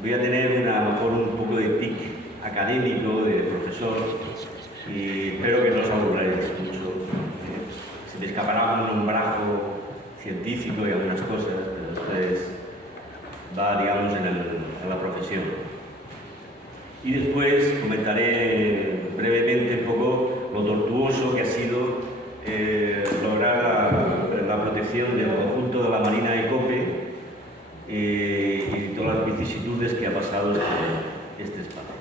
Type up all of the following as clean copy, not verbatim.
voy a tener a lo mejor un poco de tic académico, de profesor, y espero que no os aburráis mucho. Se me escapará un brazo científico y algunas cosas, pero esto va, digamos, en la profesión. Y después comentaré brevemente un poco lo tortuoso que ha sido lograr la protección del conjunto de la Marina de Cope y todas las vicisitudes que ha pasado este espacio.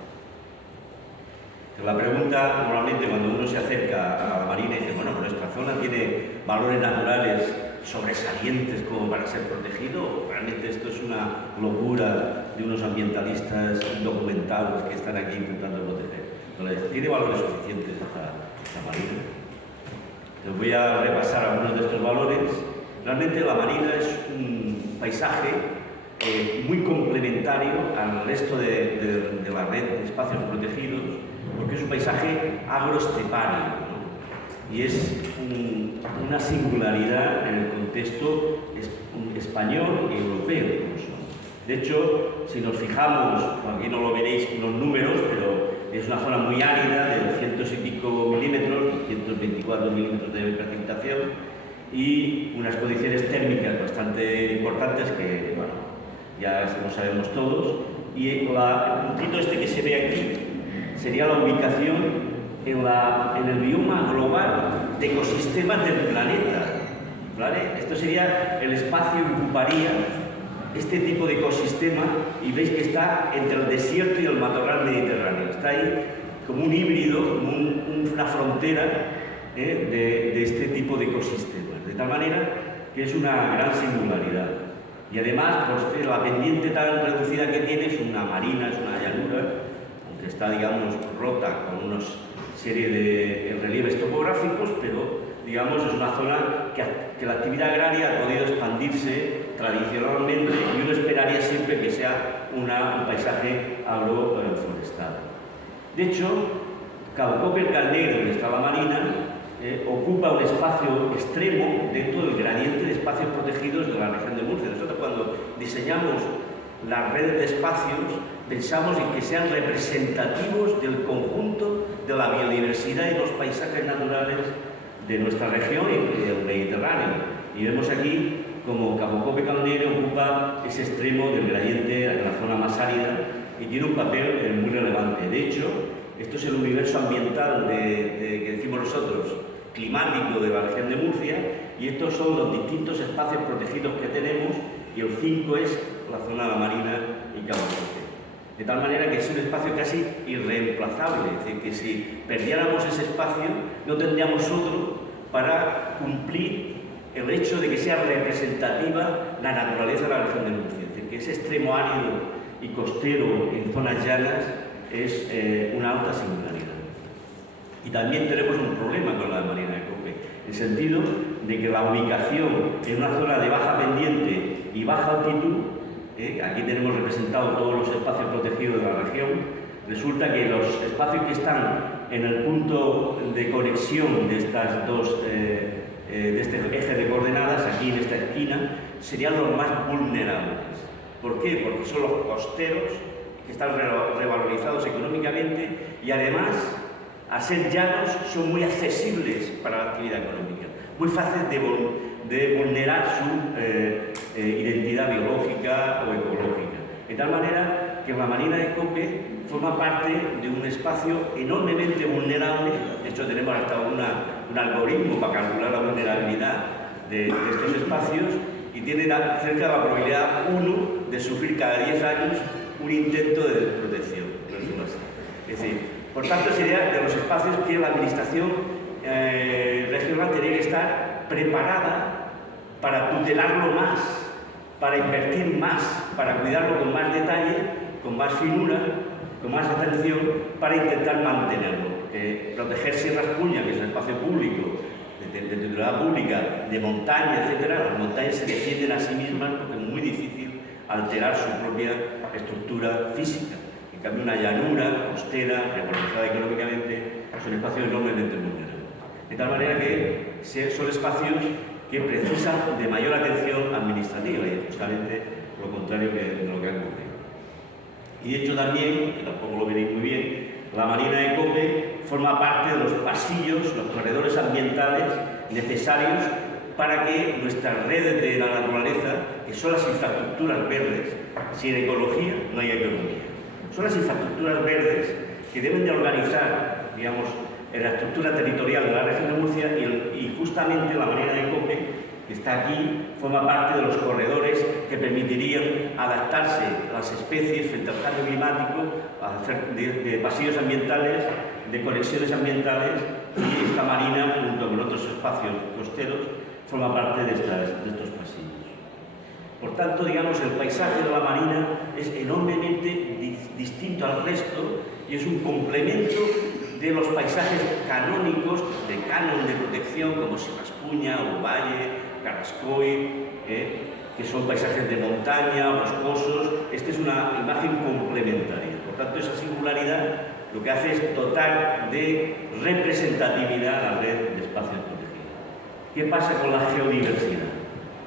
La pregunta, normalmente, cuando uno se acerca a la Marina y dice, bueno, nuestra zona tiene valores naturales sobresalientes como para ser protegido, realmente esto es una locura de unos ambientalistas indocumentados que están aquí intentando proteger. Entonces, ¿tiene valores suficientes esta Marina? Entonces, voy a repasar algunos de estos valores. Realmente la Marina es un paisaje muy complementario al resto de la red de espacios protegidos, porque es un paisaje agroestepario, ¿no? Y es una singularidad en el contexto español y europeo incluso. De hecho, si nos fijamos, aquí no lo veréis con los números, pero es una zona muy árida de 100 y pico milímetros, 124 milímetros de precipitación y unas condiciones térmicas bastante importantes que, bueno, ya lo sabemos todos. Y el puntito este que se ve aquí sería la ubicación en el bioma global de ecosistemas del planeta, ¿vale? Esto sería el espacio que ocuparía este tipo de ecosistema, y veis que está entre el desierto y el matorral mediterráneo. Está ahí como un híbrido, como una frontera de este tipo de ecosistemas, de tal manera que es una gran singularidad. Y además, pues, la pendiente tan reducida que tiene es una marina, es una llanura, aunque está, digamos, rota con una serie de relieves topográficos, pero, digamos, es una zona que la actividad agraria ha podido expandirse tradicionalmente, y uno esperaría siempre que sea un paisaje agroforestal. De hecho, Cabo Cope el Calnero, donde está la marina, ocupa un espacio extremo dentro del gradiente de espacios protegidos de la región de Murcia. Nosotros, cuando diseñamos la red de espacios, pensamos en que sean representativos del conjunto de la biodiversidad y los paisajes naturales de nuestra región y del Mediterráneo. Y vemos aquí como Cabo Cope Calnero ocupa ese extremo del gradiente en la zona más árida y tiene un papel muy relevante. De hecho, esto es el universo ambiental que decimos nosotros, climático de la región de Murcia, y estos son los distintos espacios protegidos que tenemos, y el 5 es la zona de la Marina y Cabo Cope. De tal manera que es un espacio casi irreemplazable, es decir, que si perdiéramos ese espacio no tendríamos otro para cumplir el hecho de que sea representativa la naturaleza de la región de Murcia. Es decir, que ese extremo árido y costero en zonas llanas es una alta singularidad. Y también tenemos un problema con la Marina de Cope, en el sentido de que la ubicación en una zona de baja pendiente y baja altitud, aquí tenemos representados todos los espacios protegidos de la región, resulta que los espacios que están en el punto de conexión de estas dos de este eje de coordenadas, aquí en esta esquina, serían los más vulnerables. ¿Por qué? Porque son los costeros, que están revalorizados económicamente, y además, a ser llanos, son muy accesibles para la actividad económica, muy fáciles de vulnerar su identidad biológica o ecológica. De tal manera que la Marina de Cope forma parte de un espacio enormemente vulnerable. De hecho, tenemos hasta un algoritmo para calcular la vulnerabilidad de estos espacios, y tiene cerca de la probabilidad 1 de sufrir cada 10 años un intento de desprotección. Es decir, por tanto, sería de los espacios que la administración regional tendría que estar preparada para tutelarlo más, para invertir más, para cuidarlo con más detalle, con más finura, con más atención, para intentar mantenerlo. Proteger Sierras Puña, que es un espacio público, de titularidad pública, de montaña, etcétera, las montañas se defienden a sí mismas porque es muy difícil alterar su propia estructura física. En cambio, una llanura costera, revalorizada económicamente, son espacios enormemente vulnerables. De tal manera que son espacios que precisan de mayor atención administrativa, y es justamente lo contrario de lo que ha ocurrido. Y de hecho también, que tampoco lo veréis muy bien, la Marina de Cope forma parte de los pasillos, los corredores ambientales necesarios para que nuestras redes de la naturaleza, que son las infraestructuras verdes, sin ecología no hay economía. Son las infraestructuras verdes que deben de organizar, digamos, en la estructura territorial de la región de Murcia y justamente la Marina de Cope, que está aquí, forma parte de los corredores que permitirían adaptarse a las especies frente al cambio climático, a hacer de pasillos ambientales, de conexiones ambientales, y esta marina, junto con otros espacios costeros, forma parte de estos pasillos. Por tanto, digamos, el paisaje de la marina es enormemente distinto al resto y es un complemento de los paisajes canónicos, de canon de protección, como Sierra Espuña, Valle, Carrascoy, que son paisajes de montaña, boscosos. Esta es una imagen complementaria. Por tanto, esa singularidad lo que hace es dotar de representatividad a la red de espacios protegidos. ¿Qué pasa con la geodiversidad?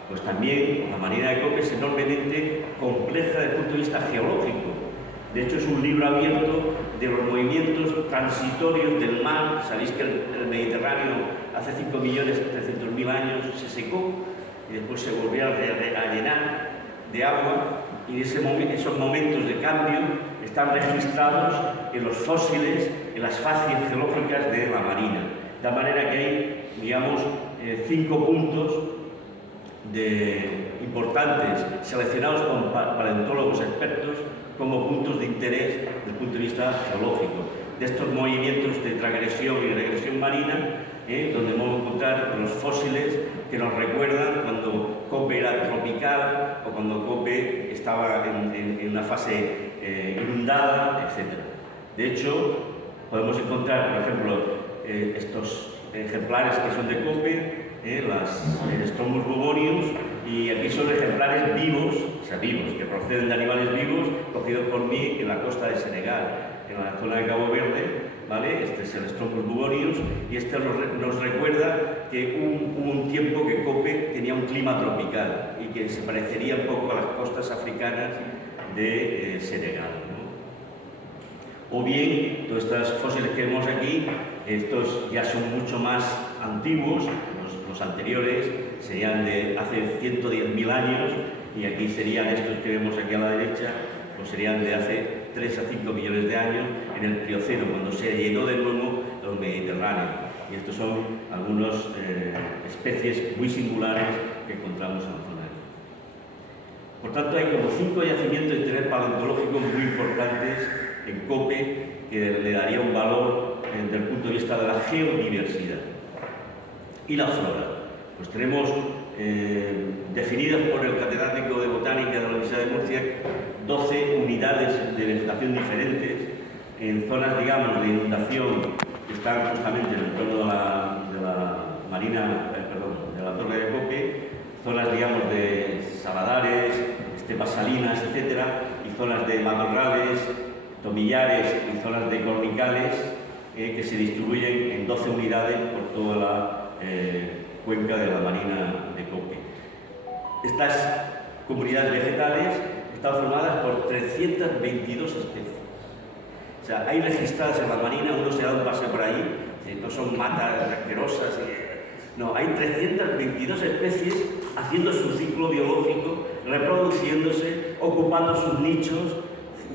Pues también la Marina de Cope es enormemente compleja desde el punto de vista geológico. De hecho, es un libro abierto de los movimientos transitorios del mar. Sabéis que el Mediterráneo hace 5.300.000 años se secó y después se volvió a llenar de agua, y esos momentos de cambio están registrados en los fósiles, en las facies geológicas de la marina. De manera que hay, digamos, 5 puntos importantes seleccionados por paleontólogos expertos como puntos de interés desde el punto de vista geológico de estos movimientos de transgresión y regresión marina, donde vamos a encontrar los fósiles que nos recuerdan cuando Cope era tropical o cuando Cope estaba en una fase inundada, etc. De hecho, podemos encontrar, por ejemplo, estos ejemplares que son de Cope, el Stromus bubonius, y aquí son ejemplares vivos, o sea, vivos, que proceden de animales vivos, cogidos por mí en la costa de Senegal, en la zona de Cabo Verde, ¿vale? Este es el Stromus bubonius, y este nos recuerda que hubo un tiempo que Cope tenía un clima tropical y que se parecería un poco a las costas africanas de Senegal, ¿no? O bien, todos estos fósiles que vemos aquí, estos ya son mucho más antiguos. Los anteriores serían de hace 110.000 años, y aquí serían estos que vemos aquí a la derecha, pues serían de hace 3 a 5 millones de años, en el Plioceno, cuando se llenó de nuevo los Mediterráneos. Y estos son algunas especies muy singulares que encontramos en la zona de Cope. Por tanto, hay como 5 yacimientos de interés paleontológico muy importantes en Cope, que le daría un valor desde el punto de vista de la geodiversidad. Y la flora, pues tenemos definidas por el catedrático de Botánica de la Universidad de Murcia 12 unidades de vegetación diferentes en zonas, digamos, de inundación que están justamente en el entorno de la marina, de la Torre de Cope, zonas, digamos, de saladares, estepas salinas, etcétera, y zonas de matorrales, tomillares y zonas de cornicales que se distribuyen en 12 unidades por toda la cuenca de la Marina de Cope. Estas comunidades vegetales están formadas por 322 especies. O sea, hay registradas en la Marina, uno se da un paseo por ahí, no son matas asquerosas, no, hay 322 especies haciendo su ciclo biológico, reproduciéndose, ocupando sus nichos,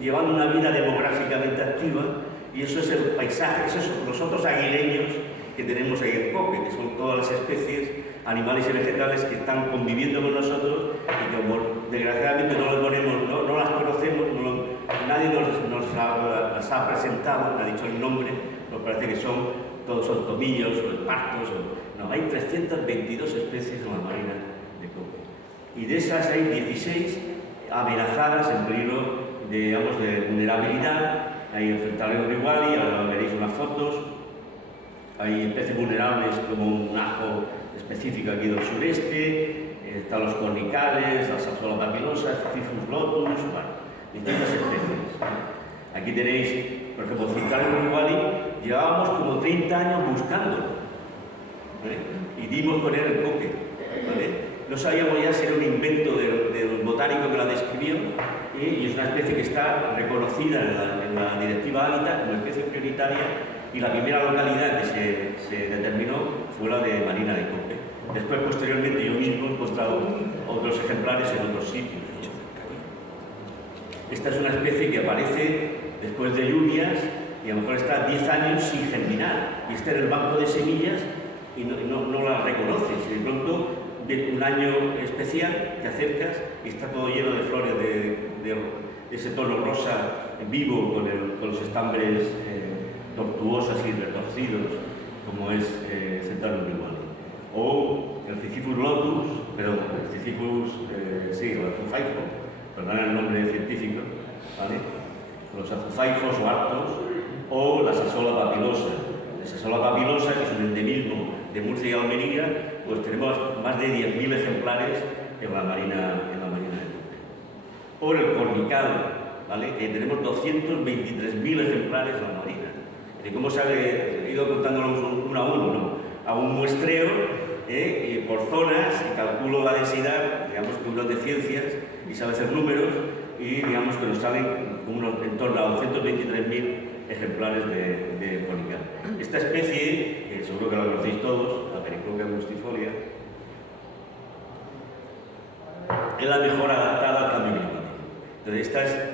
llevando una vida demográficamente activa, y eso es el paisaje, esos son los otros aguileños que tenemos ahí en Cope, que son todas las especies, animales y vegetales que están conviviendo con nosotros y que, como desgraciadamente no las conocemos, nadie las ha presentado, ha dicho el nombre, nos parece que todos son tomillos o espartos, no, hay 322 especies en la Marina de Cope. Y de esas hay 16 amenazadas en peligro de vulnerabilidad. Hay el Frentalejo de Iguali, ahora veréis unas fotos. Hay especies vulnerables como un ajo específico aquí del sureste, están los cornicales, la salsola papilosa, Ficus lotus, bueno, distintas especies. Aquí tenéis, por ejemplo, Frentalejo de Iguali, llevábamos como 30 años buscando, ¿vale? Y dimos con él el Cope, ¿vale? No sabíamos ya si era un invento del botánico que la describió, y es una especie que está reconocida en la Directiva Hábitat como especie prioritaria, y la primera localidad que se determinó fue la de Marina de Cope. Después, posteriormente, yo mismo he encontrado otros ejemplares en otros sitios. Esta es una especie que aparece después de lluvias y a lo mejor está 10 años sin germinar, y está en el banco de semillas y no la reconoces. Y de pronto, de un año especial, te acercas y está todo lleno de flores de ese tono rosa vivo con los estambres tortuosas y retorcidos, como es Centaurum nigruvali. O el Ziziphus lotus, perdón, el Ziziphus, sí, el azufaifo, perdón el nombre científico, ¿vale? Los azufaifos o artos, o la Sasola papilosa. La Sasola papilosa, que es un endemismo de Murcia y Almería, pues tenemos más de 10.000 ejemplares en la Marina de Cope. O el cornicado, ¿vale? Que tenemos 223.000 ejemplares en la Marina. ¿Y cómo he ido contándolos uno a uno? ¿No? Hago un muestreo por zonas y calculo la densidad, digamos, con unos de ciencias, y sabe hacer números, y digamos que nos salen en torno a 223.000 ejemplares de cornicado. Esta especie, que seguro que la conocéis todos, la Pericloca angustifolia, es la mejor adaptada al cambio climático. Entonces,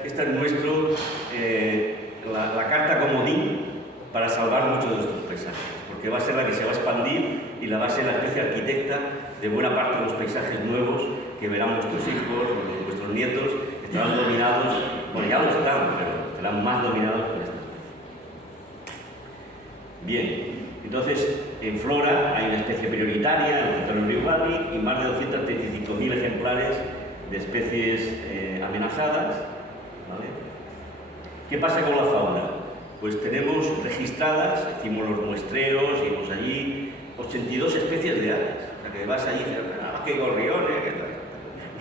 esta es la carta comodín para salvar muchos de nuestros paisajes, porque va a ser la que se va a expandir y la va a ser la especie arquitecta de buena parte de los paisajes nuevos que verán vuestros hijos, vuestros nietos, estarán dominados, bueno, ya lo están, pero estarán más dominados por esta especie. Bien, entonces en flora hay una especie prioritaria, el Centaurum nigruvali, y más de 235.000 ejemplares de especies amenazadas, ¿vale? ¿Qué pasa con la fauna? Pues tenemos registradas, hicimos los muestreos, íbamos allí, 82 especies de aves. O sea, que vas allí y dices, ¡ah, qué gorriones!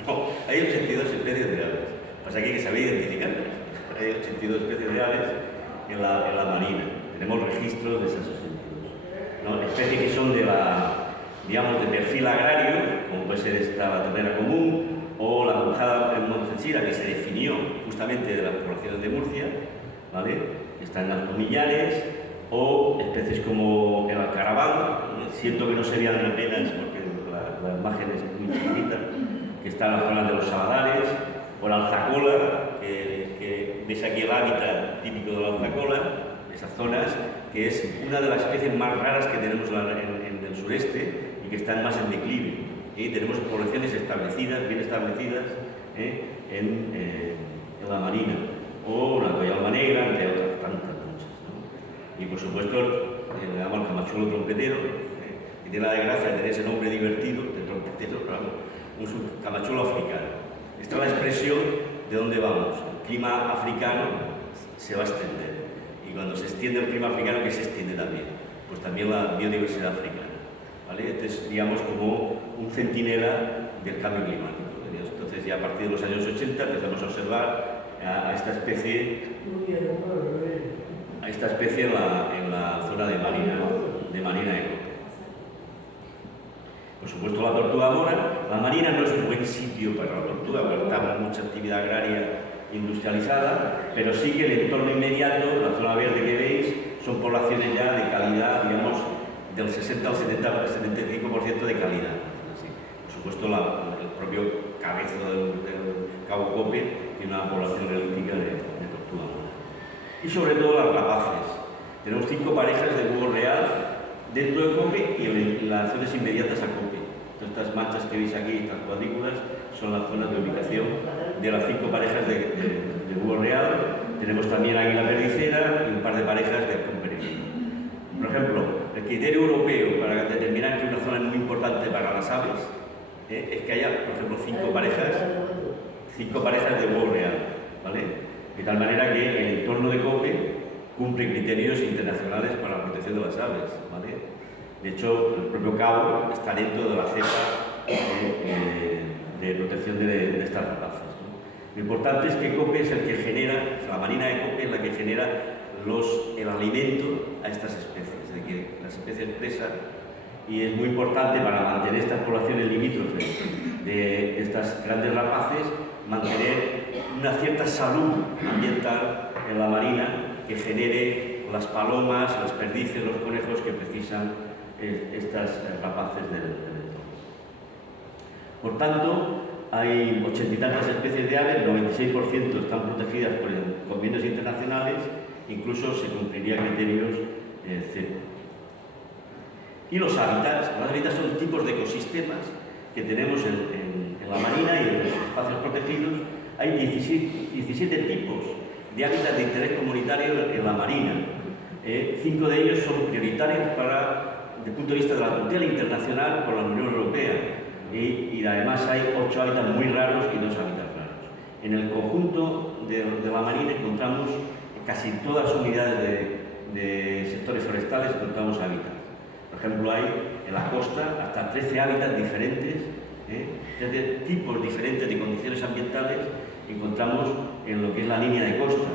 No, hay 82 especies de aves. Pasa que hay que saber identificarlas. Hay 82 especies de aves en la marina. Tenemos registros de esas 82. ¿No? Especies que son digamos, de perfil agrario, como puede ser esta ternera común, o la monjada montesira, que se definió justamente de las poblaciones de Murcia, ¿vale? Están las tomillares, o especies como el alcaraván. Siento que no se vean apenas porque la imagen es muy chiquitita, que está en las zonas de los saladares, o la alzacola, que ves aquí el hábitat típico de la alzacola, esas zonas, que es una de las especies más raras que tenemos en el sureste y que están más en declive. Tenemos poblaciones establecidas, bien establecidas, en la marina, o la coyalma negra, entre otras tantas muchas, ¿no? Y por supuesto, le damos al camachuelo trompetero, que tiene la desgracia de tener ese nombre divertido, de trompetero, pero vamos, un camachuelo africano. Esta es la expresión de dónde vamos. El clima africano se va a extender, y cuando se extiende el clima africano, ¿qué se extiende también? Pues también la biodiversidad africana, ¿vale? Entonces, digamos, como un centinela del cambio climático. Entonces, ya a partir de los años 80 empezamos a observar a esta especie en la zona de Marina de Cope. Por supuesto, la tortuga mora. La marina no es un buen sitio para la tortuga, porque está mucha actividad agraria industrializada, pero sí que el entorno inmediato, la zona verde que veis, son poblaciones ya de calidad, digamos, del 60 al 75% de calidad. Así. Por supuesto, el propio cabezo del Cabo Cope tiene una población realítica de tortuga mora. Y sobre todo las rapaces. Tenemos 5 parejas de búho real dentro de Cope y en las zonas inmediatas a Cope. Estas manchas que veis aquí, estas cuadrículas, son las zonas de ubicación de las 5 parejas de búho real. Tenemos también águila perdicera y un par de parejas de halcón peregrino. Por ejemplo, el criterio europeo para determinar que una zona es muy importante para las aves es que haya, por ejemplo, 5 parejas de búho real, ¿vale? De tal manera que el entorno de Cope cumple criterios internacionales para la protección de las aves, ¿vale? De hecho, el propio Cabo está dentro de la cepa de protección de estas rapaces, ¿no? Lo importante es que Cope es el que genera, la marina de Cope es la que genera el alimento a estas especies, de que las especies presas, y es muy importante para mantener estas poblaciones limítrofes de estas grandes rapaces, mantener una cierta salud ambiental en la marina que genere las palomas, las perdices, los conejos que precisan estas rapaces del entorno. Por tanto, hay 80 y tantas especies de aves, el 96% están protegidas por convenios internacionales, incluso se cumplirían criterios cero. Y los hábitats son tipos de ecosistemas que tenemos en la marina y en los espacios protegidos. Hay 17 tipos de hábitats de interés comunitario en la marina. 5 de ellos son prioritarios desde el punto de vista de la tutela internacional por la Unión Europea. Y además hay 8 hábitats muy raros y 2 hábitats raros. En el conjunto de la marina encontramos casi todas las unidades de sectores forestales, encontramos hábitats. Por ejemplo, hay en la costa hasta 13 hábitats diferentes, 13 tipos diferentes de condiciones ambientales encontramos en lo que es la línea de costa.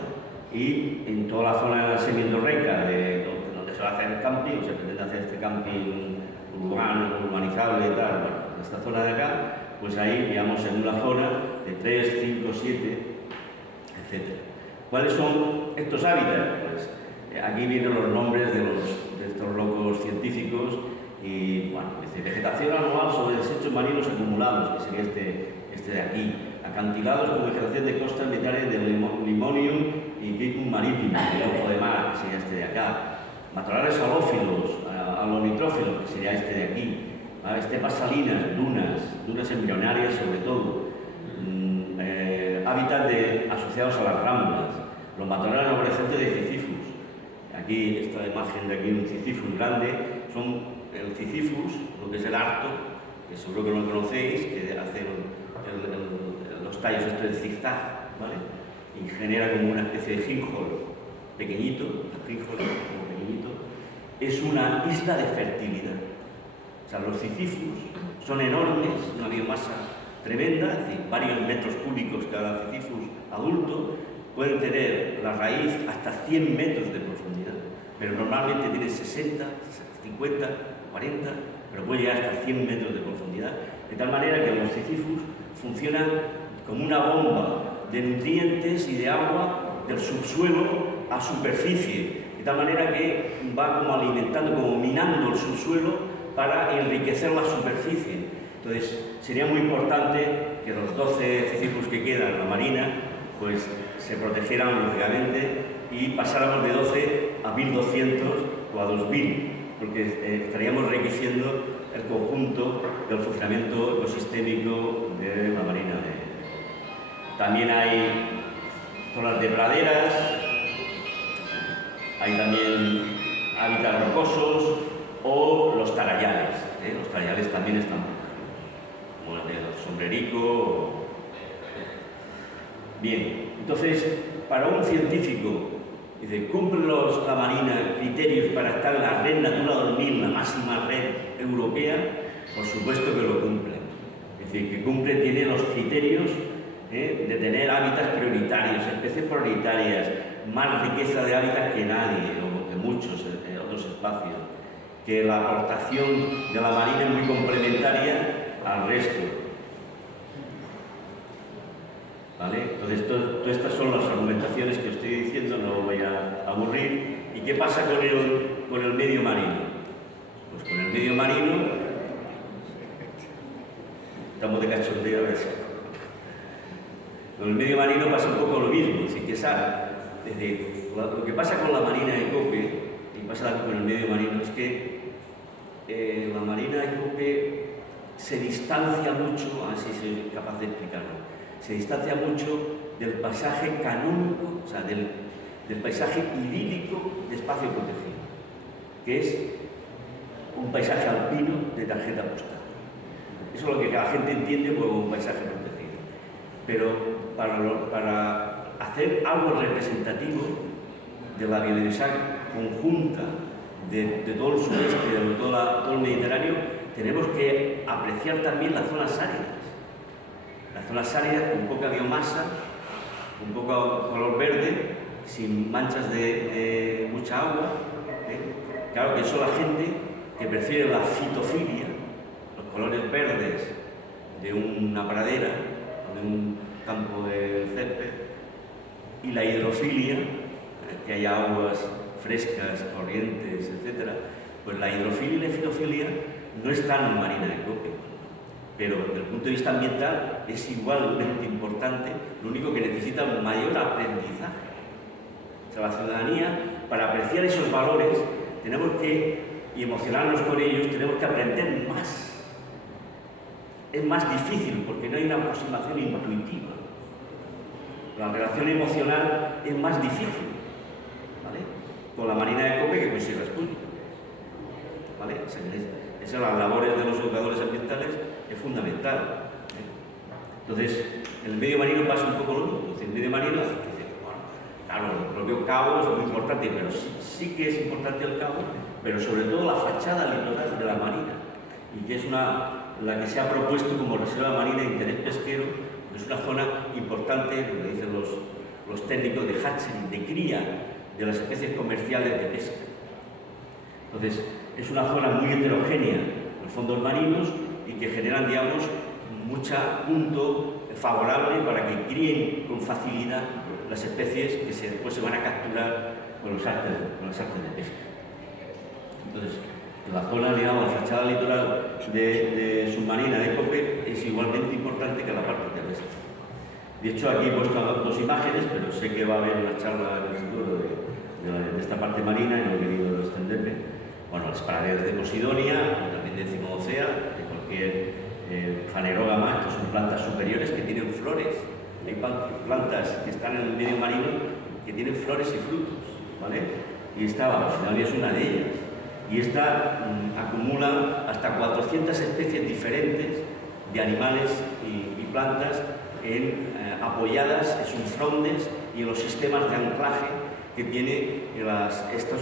Y en toda la zona semi-endorreica, donde se va a hacer el camping, o se pretende hacer este camping urbano, urbanizable y tal, bueno, en esta zona de acá, pues ahí digamos en una zona de 3, 5, 7, etc. ¿Cuáles son estos hábitats? Pues aquí vienen los nombres de estos locos científicos y, bueno, dice vegetación anual sobre desechos marinos acumulados, que sería este de aquí, acantilados con vegetación de costas metales de Limonium y Picum maritim, el ojo de mar, que sería este de acá, matorrales halófilos, alonitrófilos, que sería este de aquí, estepas salinas, dunas embrionarias sobre todo, hábitats asociados a las ramblas, los matorrales arborescentes de Sisyphus. Aquí, esta imagen de aquí, un Sisyphus grande, son el Sisyphus, lo que es el arto, que seguro que lo conocéis, que hace los tallos estos de zigzag, ¿vale? Y genera como una especie de frijol pequeñito, es una isla de fertilidad. O sea, los Sisyphus son enormes, una biomasa tremenda, es decir, varios metros cúbicos cada Sisyphus adulto, pueden tener la raíz hasta 100 metros de profundidad, pero normalmente tiene 60, 50, 40, pero puede llegar hasta 100 metros de profundidad, de tal manera que los Sisyphus funcionan como una bomba de nutrientes y de agua del subsuelo a superficie, de tal manera que va como alimentando, como minando el subsuelo para enriquecer la superficie. Entonces, sería muy importante que los 12 Sisyphus que quedan en la marina pues se protegieran lógicamente y pasáramos de 12 a 1200 o a 2000, porque estaríamos enriqueciendo el conjunto del funcionamiento ecosistémico de la marina. También hay zonas de praderas, hay también hábitats rocosos o los tarayales. Los tarayales también están, como el sombrerico. Bien, entonces, para un científico, dice, ¿cumple la marina criterios para estar en la red Natura 2000, la máxima red europea? Por supuesto que lo cumple. Es decir, que cumple, tiene los criterios de tener hábitats prioritarios, especies prioritarias, más riqueza de hábitats que nadie, o que muchos otros espacios, que la aportación de la marina es muy complementaria al resto. ¿Vale? Entonces, todas estas son las argumentaciones que estoy diciendo, no voy a aburrir. ¿Y qué pasa con el medio marino? Pues con el medio marino, estamos de cachondeo a veces. Con el medio marino pasa un poco lo mismo, sin que sabe. Desde lo que pasa con la marina de Cope, y pasa con el medio marino, es que la marina de Cope se distancia mucho, a ver si soy capaz de explicarlo. Se distancia mucho del paisaje canónico, o sea, del paisaje idílico de espacio protegido, que es un paisaje alpino de tarjeta postal. Eso es lo que la gente entiende por un paisaje protegido. Pero para hacer algo representativo de la biodiversidad conjunta de todo el sureste, de todo el Mediterráneo, tenemos que apreciar también las zonas áridas. Las zonas áridas con poca biomasa, con poco color verde, sin manchas de mucha agua. Claro que eso la gente que prefiere la fitofilia, los colores verdes de una pradera o campo del césped, y la hidrofilia, que haya aguas frescas, corrientes, etc. Pues la hidrofilia y la fitofilia no están en Marina de Cope, pero desde el punto de vista ambiental es igualmente importante, lo único que necesita un mayor aprendizaje. O sea, la ciudadanía, para apreciar esos valores, tenemos que, y emocionarnos por ellos, tenemos que aprender más. Es más difícil porque no hay una aproximación intuitiva. La relación emocional es más difícil, ¿vale? Con la Marina de Cope que con Sierras Públicas, ¿vale? O sea, esas las labores de los educadores ambientales es fundamental, ¿eh? Entonces, en el medio marino pasa un poco lo mismo. Entonces, el medio marino, bueno, claro, el propio cabo es muy importante, pero sí que es importante el cabo, pero sobre todo la fachada litoral de la marina, y que es la que se ha propuesto como reserva marina de interés pesquero. Es una zona importante, lo que dicen los técnicos, de hatchery, de cría de las especies comerciales de pesca. Entonces, es una zona muy heterogénea, los fondos marinos, y que generan, digamos, mucho punto favorable para que críen con facilidad las especies que después se van a capturar con los artes de pesca. Entonces, la zona, digamos, la fachada litoral de submarina de Cope es igualmente importante que la parte terrestre. De hecho, aquí he puesto dos imágenes, pero sé que va a haber una charla en el futuro de esta parte marina, y no he querido extenderme. Bueno, las praderas de Posidonia, también de Cimodocea, de cualquier fanerógama, que son plantas superiores que tienen flores. Hay plantas que están en el medio marino que tienen flores y frutos, ¿vale? Y esta, la Posidonia es una de ellas. Y esta acumula hasta 400 especies diferentes de animales y plantas apoyadas en sus frondes y en los sistemas de anclaje que tiene estos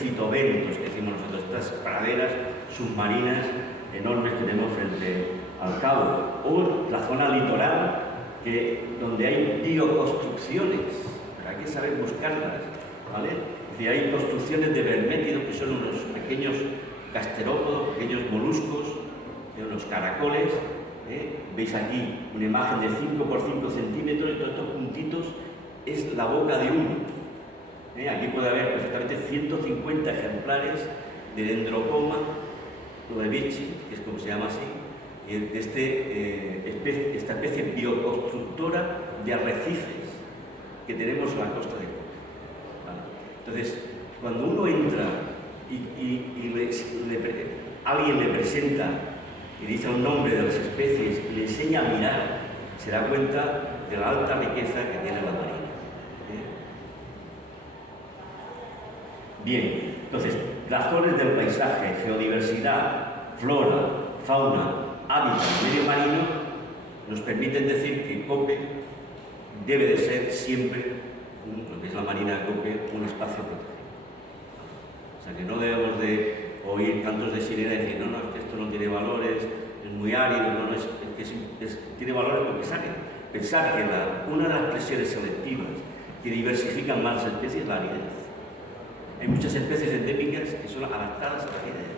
fitoventos que decimos nosotros, estas praderas submarinas enormes que tenemos frente al cabo, o la zona litoral, donde hay bioconstrucciones, pero hay que saber buscarlas, ¿vale? Es decir, hay construcciones de vermétidos, que son unos pequeños gasterópodos, pequeños moluscos, unos caracoles. Veis aquí una imagen de 5 por 5 centímetros, y todos estos puntitos es la boca de uno. Aquí puede haber perfectamente 150 ejemplares de Dendrocoma loewichi, que es como se llama así, de esta especie bioconstructora de arrecifes que tenemos en la costa de Cope, ¿vale? Entonces, cuando uno entra y alguien le presenta y dice un nombre de las especies y le enseña a mirar, se da cuenta de la alta riqueza que tiene la marina. Bien, entonces, razones del paisaje, geodiversidad, flora, fauna, hábitat, medio marino, nos permiten decir que Cope debe de ser siempre, lo que es la Marina de Cope, un espacio protegido. O sea, que no debemos de oír cantos de sirena y decir, no, es que esto no tiene valores, es muy árido, tiene valores porque pensar que una de las presiones selectivas que diversifican más las especies es la aridez. Hay muchas especies endémicas que son adaptadas a la aridez,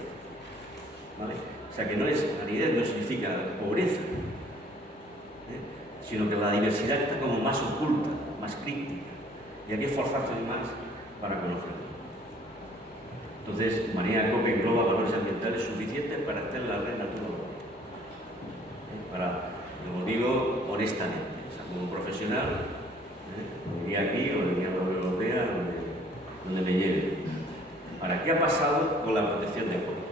¿vale? O sea, que aridez no significa pobreza, sino que la diversidad está como más oculta, más críptica, y hay que esforzarse más para conocerla. Entonces, Marina de Cope engloba valores ambientales suficientes para estar en la red natural. Lo digo honestamente, o sea, como profesional, venía aquí o venía a la Unión Europea, donde me lleve. Ahora, ¿qué ha pasado con la protección de Cope?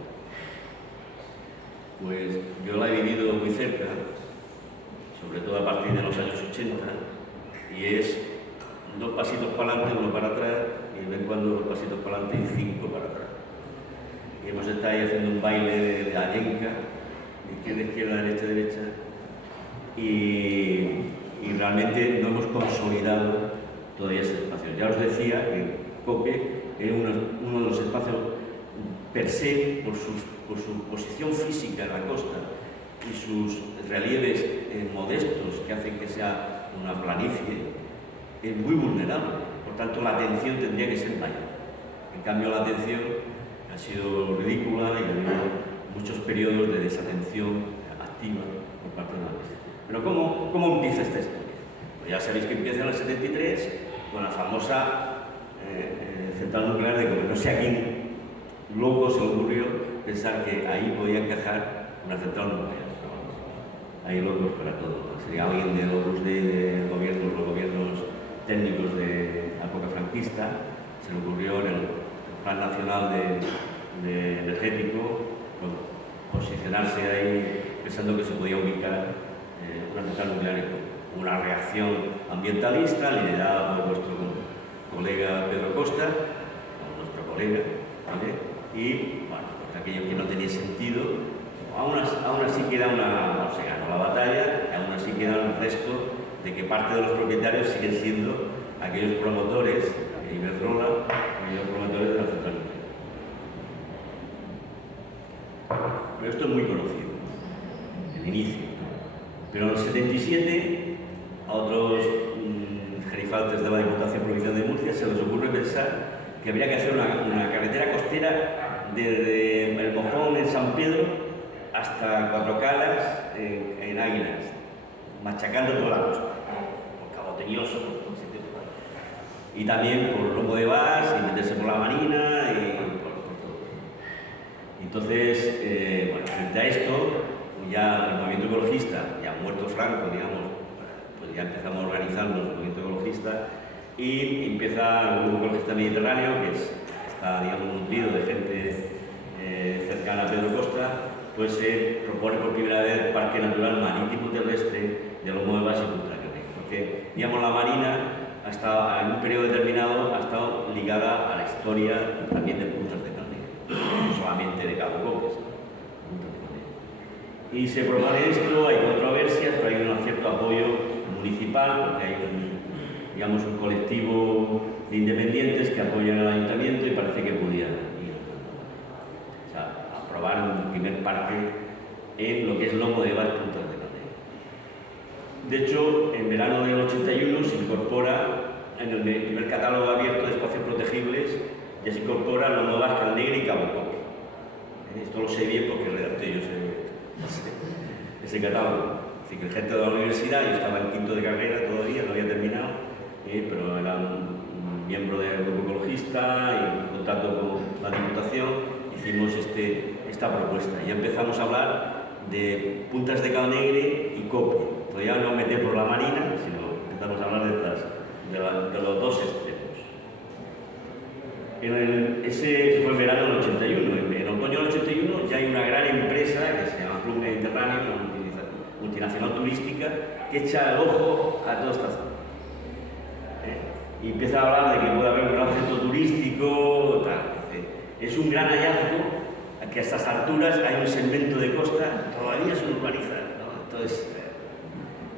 Pues yo la he vivido muy cerca, sobre todo a partir de los años 80, y es 2 pasitos para adelante, 1 para atrás, y de vez en cuando 2 pasitos para adelante y 5 para atrás. Y hemos estado ahí haciendo un baile de arenca, de izquierda, derecha, y realmente no hemos consolidado todavía ese espacio. Ya os decía que Cope es uno de los espacios per se, por su posición física en la costa y sus relieves modestos que hacen que sea una planicie, es muy vulnerable. Por tanto, la atención tendría que ser mayor. En cambio, la atención ha sido ridícula y ha habido muchos periodos de desatención activa por parte de la pesca. Pero ¿cómo empieza esta historia? Pues ya sabéis que empieza en el 73 con la famosa central nuclear de Kobe. No sé a quién loco se le ocurrió pensar que ahí podía encajar una central nuclear. Hay locos para todo. Sería alguien de los gobiernos técnicos de la época franquista, se le ocurrió en el Plan Nacional de Energético posicionarse ahí pensando que se podía ubicar una central nuclear en Cuba. Una reacción ambientalista liderada por nuestro colega Pedro Costa, nuestro colega, ¿vale? Y bueno, pues aquello que no tenía sentido, aún así queda no se ganó la batalla, aún así queda el resto de que parte de los propietarios siguen siendo aquellos promotores, Iberdrola, aquellos promotores de la central nuclear. Pero esto es muy conocido, el inicio. Pero en el 77, a otros gerifaltes de la Diputación Provincial de Murcia se les ocurre pensar que habría que hacer una carretera costera desde el Mojón en San Pedro hasta Cuatro Calas en Águilas, machacando toda la costa, por Cabo Teñoso, por sitio. Y también por Lomo de Vaz, y meterse por la Marina y por todo. Entonces, bueno, frente a esto, ya el movimiento ecologista, ya muerto Franco, digamos, pues ya empezamos a organizarnos el movimiento ecologista y empieza el grupo ecologista mediterráneo, que está, digamos, nutrido de gente cercana a Pedro Costa, pues se propone por primera vez el Parque Natural Marítimo Terrestre de Lomo de Vaz y Punta Cana, porque, digamos, la Marina hasta en un periodo determinado ha estado ligada a la historia también de Puntas de Cana, no solamente de Cabo Coques. Y se propone esto, hay controversias, pero hay un cierto apoyo municipal, porque hay digamos, un colectivo de independientes que apoyan al ayuntamiento y parece que podía ir. O sea, aprobar un primer parque en lo que es Lomo de Vaz, Puntas de Cana. De hecho, en verano del 81 se incorpora en el primer catálogo abierto de espacios protegibles, ya se incorpora Lomo de Vaz, Calnegra y Cabo Coque. Esto lo sé bien porque redacté yo ese catálogo. Así que gente de la universidad, yo estaba en quinto de carrera todavía, no había terminado, pero era un miembro del grupo ecologista y en contacto con la Diputación hicimos esta propuesta. Y empezamos a hablar de Puntas de Calnegre y Coque. Todavía no metí por la Marina, sino empezamos a hablar de los dos extremos. Ese fue el verano del 81. En otoño del 81 ya hay una gran empresa que se llama Club Mediterráneo, una multinacional turística, que echa el ojo a toda esta zona. Y empieza a hablar de que puede haber un gran centro turístico, tal. Es un gran hallazgo que a estas alturas hay un segmento de costa todavía sin urbanizar, ¿no?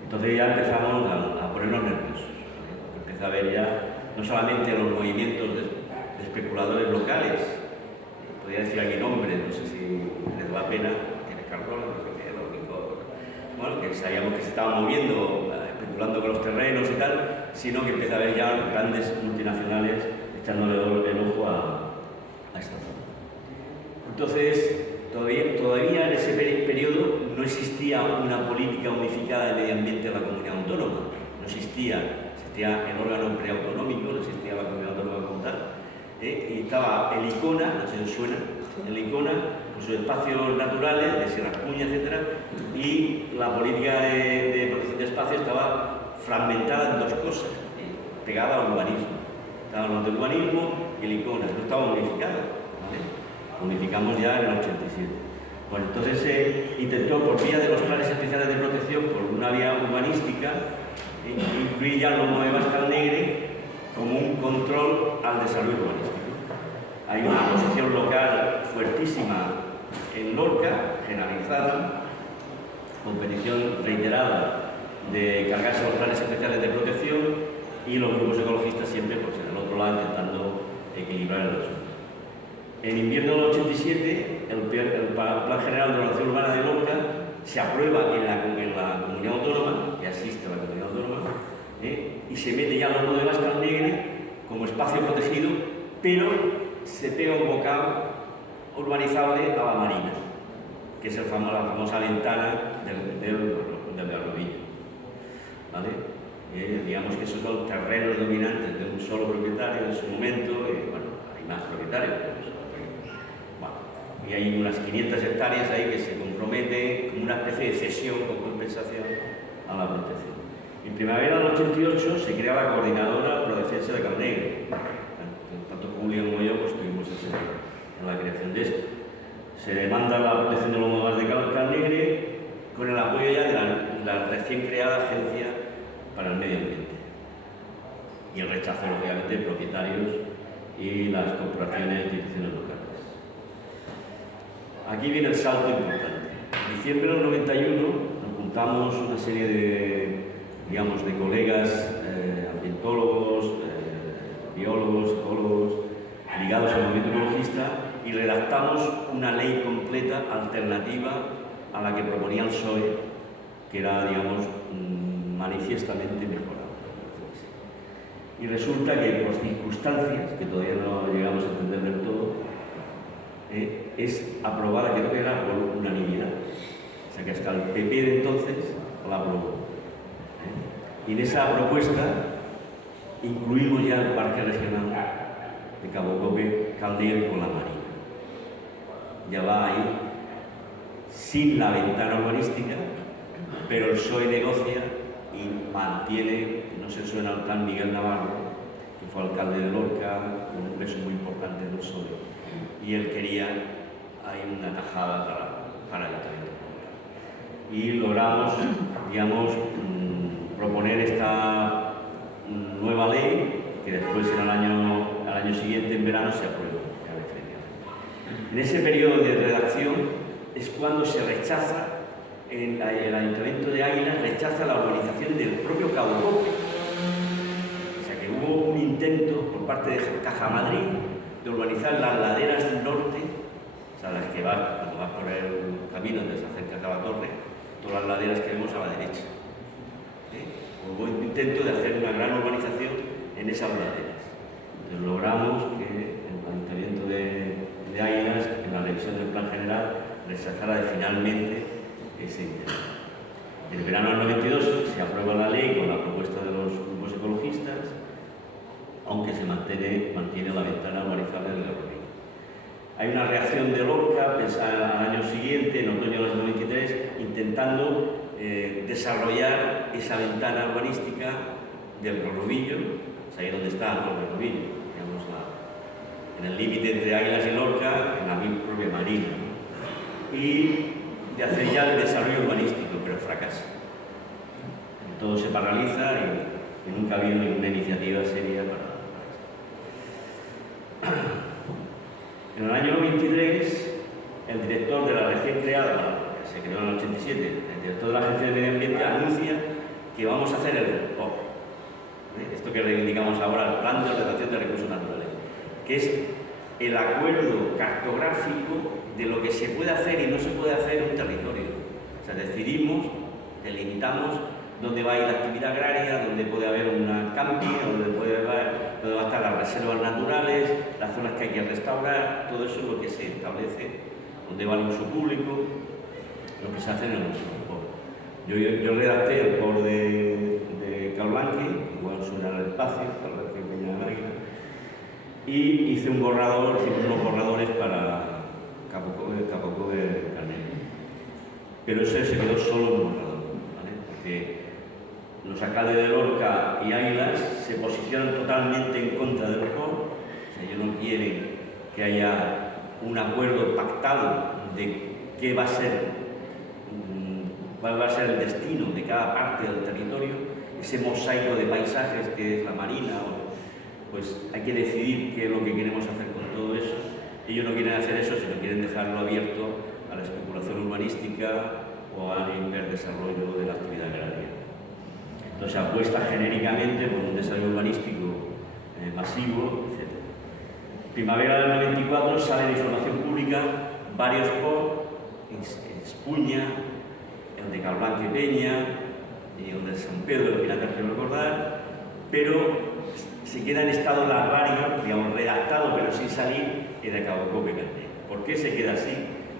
Entonces ya empezamos a ponernos nerviosos, ¿no? Empieza a haber ya no solamente los movimientos de especuladores locales, podría decir aquí nombres, no sé si les da pena, tiene Carlos, no sé qué, bueno, que sabíamos que se estaban moviendo, especulando con los terrenos y tal, sino que empieza a haber ya grandes multinacionales echándole el ojo a esta zona. Entonces, todavía en ese periodo no existía una política unificada de medio ambiente en la comunidad autónoma, no existía el órgano preautonómico, no existía la comunidad autónoma como tal, y estaba el ICONA, no sé si os suena, el ICONA, con sus espacios naturales, de Sierra Cuña, etc. Y la política de protección de espacios estaba fragmentada en dos cosas, pegada al urbanismo. Estaban los del urbanismo y el ICONA, no estaba unificado, ¿vale? Unificamos ya en el 87. Bueno, entonces se intentó, por vía de los planes especiales de protección, por una vía urbanística, incluir ya Lomo de Vaz, Calnegre como un control al desarrollo urbanístico. Hay una posición local fuertísima en Lorca, generalizada, con petición reiterada de cargarse los planes especiales de protección y los grupos ecologistas siempre pues, en el otro lado intentando equilibrar el asunto. En invierno del 87, el Plan General de Ordenación Urbana de Lorca se aprueba en la comunidad autónoma, que asiste a la comunidad autónoma, y se mete ya Lomo de Vaz, Calnegre como espacio protegido, pero se pega un bocado urbanizable a la Marina, que es la famosa ventana del Berrodillo, ¿vale? digamos que esos son terrenos dominantes de un solo propietario en su momento, y bueno, hay más propietarios, bueno, y hay unas 500 hectáreas ahí que se comprometen como una especie de cesión con compensación a la protección. En primavera del 88 se crea la Coordinadora Pro Defensa de Calnegre. Tanto Julio como yo pues, estuvimos en la creación de esto. Se demanda la protección de los humedales de Calnegre con el apoyo ya de la recién creada Agencia para el Medio Ambiente. Y el rechazo, obviamente, de propietarios y las corporaciones y instituciones locales. Aquí viene el salto importante. En diciembre del 91 nos juntamos una serie de colegas ambientólogos, biólogos, ecólogos, ligados al movimiento ecologista y redactamos una ley completa alternativa a la que proponía el PSOE, que era, digamos, manifiestamente mejorable. Y resulta que por circunstancias, que todavía no llegamos a entender del todo, es aprobada, creo que era por unanimidad. O sea que hasta el PP de entonces la aprobó. Y en esa propuesta incluimos ya el Parque Regional de Cabo Cope-Calnegre con la Marina. Ya va ahí, sin la ventana urbanística, pero el PSOE negocia y mantiene, no se suena al plan Miguel Navarro, que fue alcalde de Lorca, un peso muy importante del PSOE, y él quería ahí una tajada para el ayuntamiento. Y logramos, digamos, proponer esta nueva ley, que después al año siguiente, en verano, se aprueba. En ese periodo de redacción es cuando se rechaza, el Ayuntamiento de Águilas rechaza la urbanización del propio Cabo Cope. O sea que hubo un intento por parte de Caja Madrid de urbanizar las laderas del norte, o sea, las que vas, cuando vas por el camino donde se acerca a Cavatorre, todas las laderas que vemos a la derecha. Hubo un intento de hacer una gran urbanización en esas laderas. Entonces logramos que el Ayuntamiento de Águilas, en la revisión del Plan General, rechazara finalmente ese intento. En el verano del 92 se aprueba la ley con la propuesta de los grupos ecologistas, aunque se mantiene la ventana urbanizable del Garrovillo. Hay una reacción de Lorca al año siguiente, en otoño del 93, intentando desarrollar esa ventana urbanística del Garrovillo, es ahí donde está el Garrovillo, digamos, en el límite entre Águilas y Lorca, en la propia Marina. Y de hacer ya el desarrollo urbanístico, pero fracasa. Todo se paraliza y nunca ha habido ninguna iniciativa seria para esto. En el año 23, el director de la recién creada, que se creó en el 87, el director de la Agencia de Medio Ambiente anuncia que vamos a hacer el POR, esto que reivindicamos ahora, el Plan de Ordenación de Recursos Naturales, que es el acuerdo cartográfico de lo que se puede hacer y no se puede hacer en un territorio. O sea, decidimos, delimitamos dónde va a ir la actividad agraria, dónde puede haber una camping, dónde va a estar las reservas naturales, las zonas que hay que restaurar, todo eso es lo que se establece, dónde va el uso público, lo que se hace en el uso. Yo redacté el POR de Calblanque, igual suena el espacio, Calblanque Peña de Máquina, y hice unos borradores para Cabo Cope de Calnegre. Pero ese se quedó solo en un borrador, ¿vale? Porque los alcaldes de Lorca y Águilas se posicionan totalmente en contra del POR, o sea, ellos no quieren que haya un acuerdo pactado de qué va a ser, cuál va a ser el destino de cada parte del territorio, ese mosaico de paisajes que es la Marina, pues hay que decidir qué es lo que queremos hacer con todo eso. Ellos no quieren hacer eso, sino quieren dejarlo abierto a la especulación urbanística o al hiperdesarrollo de la actividad agraria. Entonces apuesta genéricamente por un desarrollo urbanístico masivo, etc. Primavera del 94 sale de información pública varios POR, Espuña, el de Calblanque Peña y el de San Pedro, el Pirata, quiero recordar, pero se queda en estado larvario, digamos, redactado pero sin salir, y de Cabo Cope Calnegre. ¿Por qué se queda así?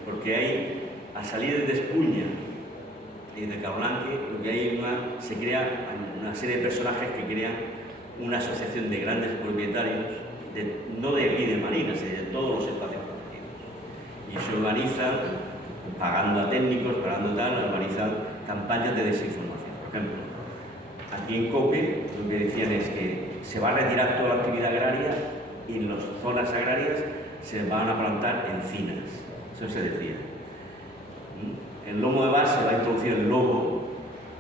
Porque hay, a salir de Espuña de Cablanque, lo que hay se crea una serie de personajes que crean una asociación de grandes propietarios, no de aquí de Marinas, de todos los espacios protegidos. Y se organizan, pagando a técnicos, pagando tal, organizan campañas de desinformación. Por ejemplo, aquí en COPE lo que decían es que se va a retirar toda la actividad agraria y en las zonas agrarias se van a plantar encinas. Eso se decía. El lomo de bar se va a introducir el lobo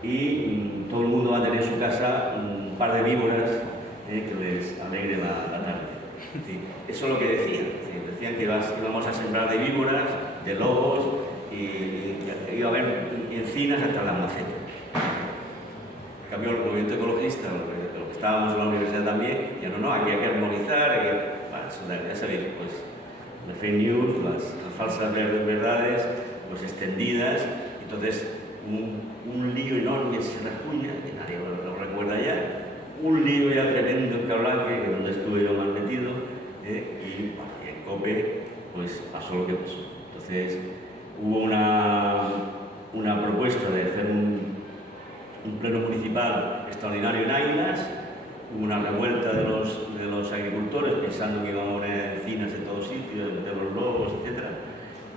y todo el mundo va a tener en su casa un par de víboras que les alegre la tarde. Sí, eso es lo que decían. Sí, decían que íbamos a sembrar de víboras, de lobos y iba a haber encinas hasta las macetas. En cambio, el movimiento ecologista, lo que estábamos en la universidad también, ya no, aquí hay que armonizar, ya sabéis, pues las fake news, las falsas verdades, pues extendidas, entonces un lío enorme se recuña, que nadie lo recuerda ya, un lío ya tremendo en Cablanque, que es donde estuve yo más metido, y en COPE pues pasó lo que pasó. Entonces hubo una propuesta de hacer un pleno municipal extraordinario en Águilas, hubo una revuelta de los agricultores pensando que iban a poner encinas en todos sitios, de los lobos, etc.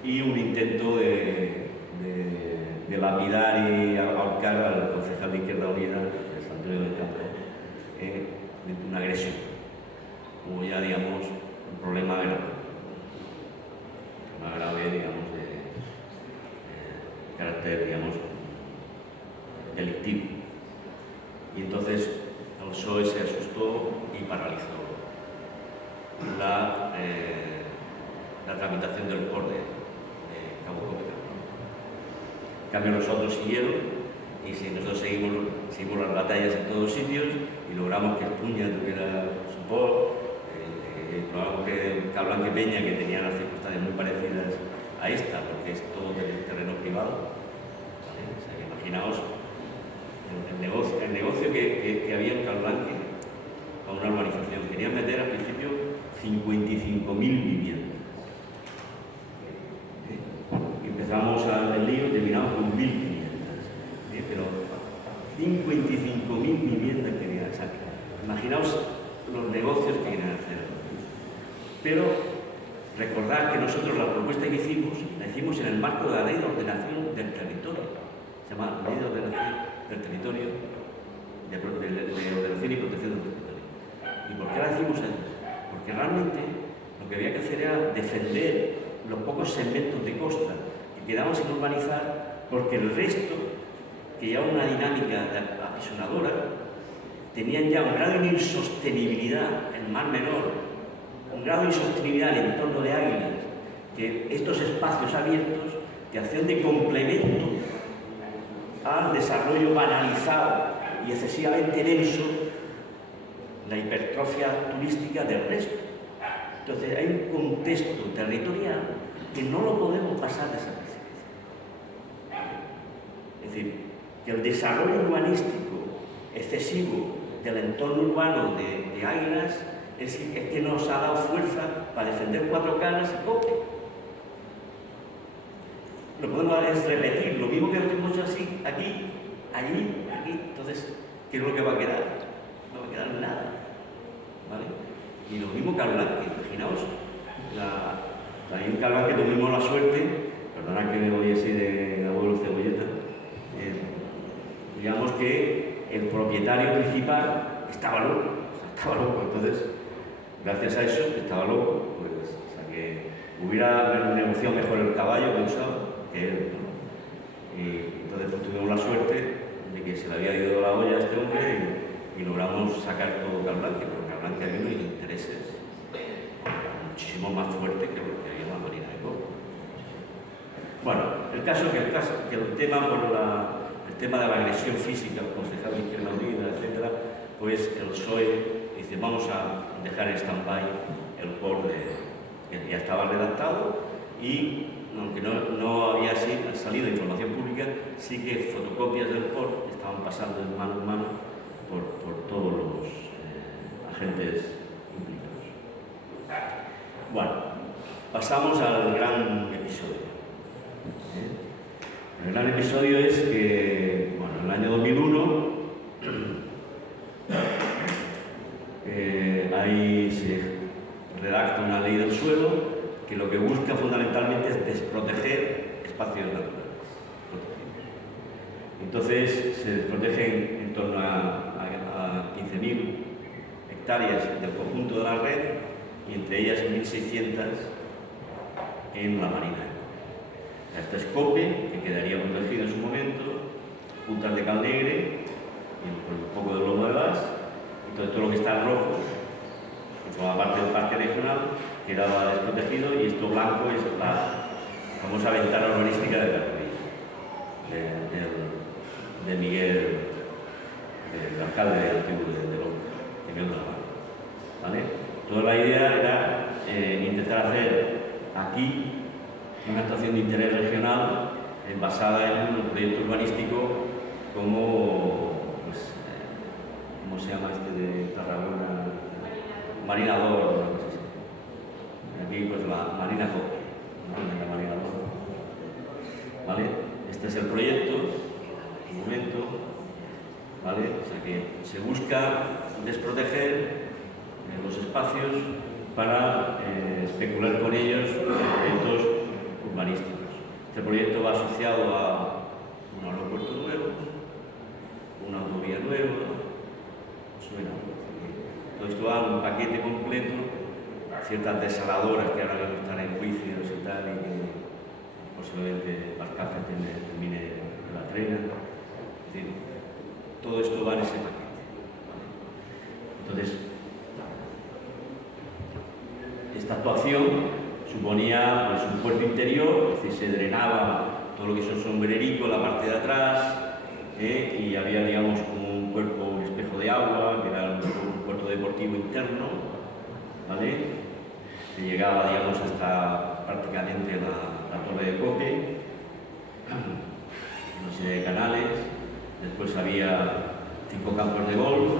Y un intento de lapidar y ahorcar al concejal de Izquierda Unida, de San Antonio del Campo, de una agresión, como ya, digamos, un problema grave, digamos, de carácter, digamos, delictivo. Y entonces el PSOE se asustó y paralizó la tramitación del POR de Cabo Cope. En cambio, nosotros siguieron y si nosotros seguimos las batallas en todos sitios y logramos que Espuña tuviera su POR, logramos que Cablanque Peña, que tenía las circunstancias muy parecidas a esta, porque es todo terreno privado. ¿Vale? O sea, que imaginaos el negocio que había en Cablanque con una urbanización. Querían meter al principio 55.000 viviendas. Y empezamos el lío y terminamos con 1.500. Pero 55.000 viviendas querían sacar. Imaginaos los negocios que querían hacer. Pero recordad que nosotros la propuesta que hicimos, la hicimos en el marco de la Ley de Ordenación del Territorio. Se llama Ley de Ordenación del Territorio, de Ordenación y Protección del Territorio. ¿Y por qué la hicimos antes? Porque realmente lo que había que hacer era defender los pocos segmentos de costa que quedaban sin urbanizar, porque el resto, que ya una dinámica apisonadora, tenían ya un grado de insostenibilidad en Mar Menor, un grado de insostenibilidad en el entorno de Águilas, que estos espacios abiertos que hacían de complemento al desarrollo banalizado y excesivamente denso, la hipertrofia turística del resto. Entonces hay un contexto territorial que no lo podemos pasar desapercibido. Es decir, que el desarrollo urbanístico excesivo del entorno urbano de Águilas es que nos ha dado fuerza para defender Cuatro Calas y COPE. Lo podemos repetir, lo mismo que lo hemos hecho así, aquí, allí, aquí. Entonces, ¿qué es lo que va a quedar? No va a quedar nada. ¿Vale? Y lo mismo Cablanque, imaginaos, también Cablanque tuvimos la suerte, perdonad que me voy así de abuelo cebolleta, digamos que el propietario principal estaba loco, entonces, gracias a eso, que estaba loco, pues, o sea, que hubiera negociado mejor el caballo que usaba que él, ¿no? Y entonces pues, tuvimos la suerte de que se le había ido la olla a este hombre y logramos sacar todo Cablanque, porque Cablanque había unos intereses muchísimo más fuertes que lo que había en la Marina de Cope. Bueno, el caso es que el tema de la agresión física, el concejal de Izquierda Unida, etc., pues el PSOE dice, vamos a dejar en stand-by el POR que ya estaba redactado y, aunque no había salido información pública, sí que fotocopias del POR estaban pasando de mano en mano por todos los agentes implicados. Bueno, pasamos al gran episodio. El gran episodio es que, bueno, en el año 2001 ahí se redacta una ley del suelo que lo que busca fundamentalmente es desproteger espacios naturales protegidos. Entonces se desprotegen en torno a 15.000 hectáreas del conjunto de la red y entre ellas 1.600 en la marina. Este es Cope, que quedaría protegido en su momento, Puntas de Calnegre, y un poco de Lomo de Bas, y todo lo que está en rojo, que forma parte del parque regional, quedaba desprotegido, y esto blanco es la famosa ventana urbanística de Carpelillo, de Miguel, del alcalde antiguo de Lomo, Miguel Navarro. ¿Vale? Toda la idea era intentar hacer aquí una actuación de interés regional basada en un proyecto urbanístico como, pues, ¿cómo se llama este de Tarragona? Marinador, no sé si. Aquí pues la Marina Cope, ¿no? La Marinador. ¿Vale? Este es el proyecto, un momento, ¿vale? O sea que se busca desproteger los espacios para especular con ellos proyectos urbanísticos. Este proyecto va asociado a un aeropuerto nuevo, una autovía nueva, suena. Todo esto va en un paquete completo, ciertas desaladoras que ahora mismo están en juicios y tal, y que posiblemente Barcaza termine la trena. Es decir, todo esto va en ese paquete. Entonces, esta actuación suponía pues, un puerto interior, es decir, se drenaba todo lo que es el sombrerico, la parte de atrás, y había, digamos, como un cuerpo, un espejo de agua, que era un puerto deportivo interno, ¿vale? Que llegaba, digamos, hasta prácticamente la torre de Cope, una serie de canales, después había 5 campos de golf,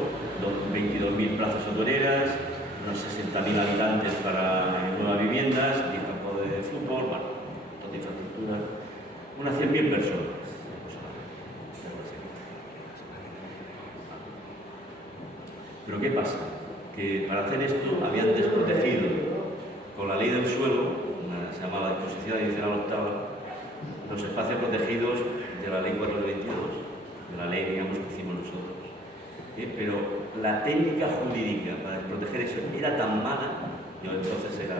22.000 plazas hoteleras, unos 60.000 habitantes para nuevas viviendas, 10 campos de fútbol, bueno, toda infraestructura, unas 100.000 personas. Pero ¿qué pasa? Que para hacer esto habían desprotegido con la ley del suelo, se llama la disposición adicional octava, los espacios protegidos de la ley 422, de la ley, digamos, que hicimos nosotros. Pero la técnica jurídica para desproteger eso era tan mala. Yo entonces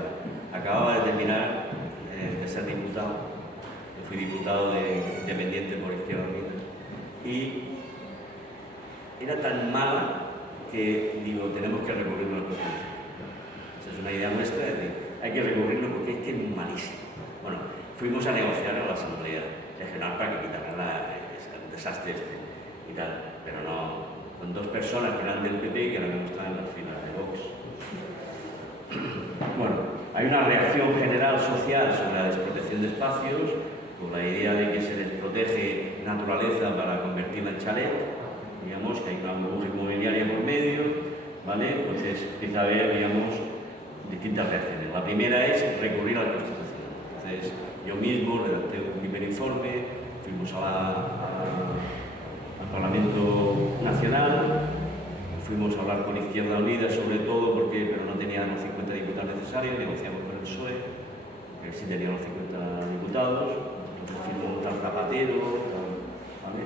acababa de terminar de ser diputado, yo fui diputado independiente por Izquierda Unida, y era tan mala que digo, tenemos que recurrirlo al Constitución. Esa es una idea nuestra, es decir, hay que recurrirlo porque es que es malísimo. Bueno, fuimos a negociar en la Asamblea Regional para que quitaran el desastre este y tal, pero no, con 2 personas que eran del PP y que ahora mismo están en las filas de Vox. Bueno, hay una reacción general social sobre la desprotección de espacios, con la idea de que se desprotege naturaleza para convertirla en chalet, digamos, que hay una burbuja inmobiliaria por medio, ¿vale? Pues empieza a haber, digamos, distintas reacciones. La primera es recurrir al Constitucional. Entonces, yo mismo redacté un primer informe, fuimos al Parlamento Nacional, fuimos a hablar con Izquierda Unida sobre todo pero no teníamos 50 diputados necesarios, negociamos con el PSOE, que sí teníamos 50 diputados, entonces firmó tal Zapatero, ¿vale?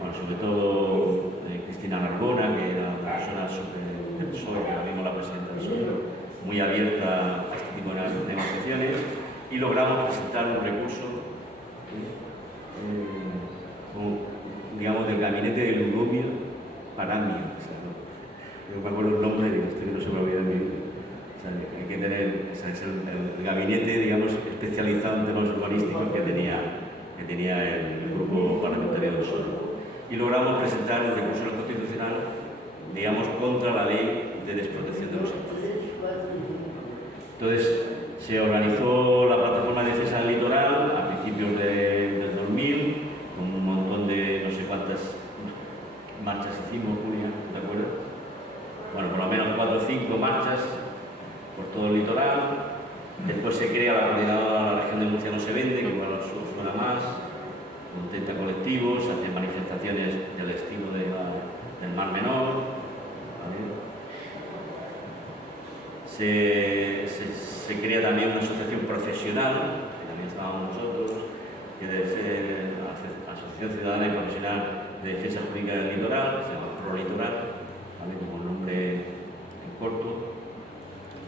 Bueno, sobre todo Cristina Narbona, que era una persona del PSOE, que ahora mismo la presidenta del PSOE, muy abierta a este tipo de negociaciones, y logramos presentar un recurso digamos, del gabinete de Ludumio Paramio. Yo me acuerdo el nombre, digo, esto no se me olvida en mi vida. O sea, hay que tener, o sea, es el gabinete, digamos, especializado en temas urbanísticos que tenía el grupo parlamentario del PSOE. Y logramos presentar un recurso constitucional, digamos, contra la ley de desprotección de los espacios. Entonces, se organizó la plataforma de defensa del litoral a principios del 2000, con un montón de no sé cuántas marchas hicimos, Julia, ¿te acuerdas? Bueno, por lo menos 4 o 5 marchas por todo el litoral. Después se crea la coordinadora de la región de Murcia no se vende, que igual os suena más. con 30 colectivos, hacen manifestaciones del estilo del Mar Menor, ¿vale? Se crea también una asociación profesional, que también estábamos nosotros, que es la Asociación Ciudadana y Profesional de Defensa Jurídica del Litoral, se llama ProLitoral, ¿vale? Como nombre en corto,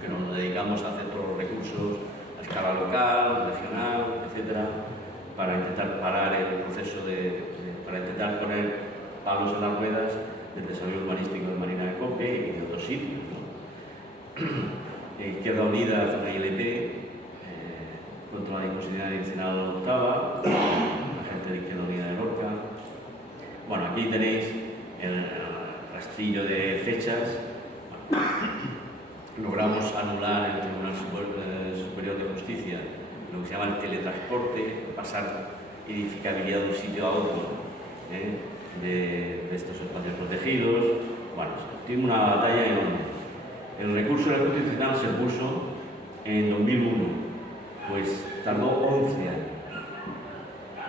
que nos dedicamos a hacer todos los recursos a escala local, regional, etcétera, para intentar parar el proceso para intentar poner palos en las ruedas del desarrollo urbanístico de Marina de Cope y de otros sitios, ¿no? Izquierda Unida hace una ILP contra la imposibilidad adicional octava, la gente de Izquierda Unida de Lorca. Bueno, aquí tenéis el rastrillo de fechas. Logramos anular en el Tribunal Superior de Justicia lo que se llama el teletransporte, pasar edificabilidad de un sitio a otro de estos espacios protegidos. Bueno, tiene una batalla enorme. El recurso del Constitucional se puso en 2001, pues tardó 11 años.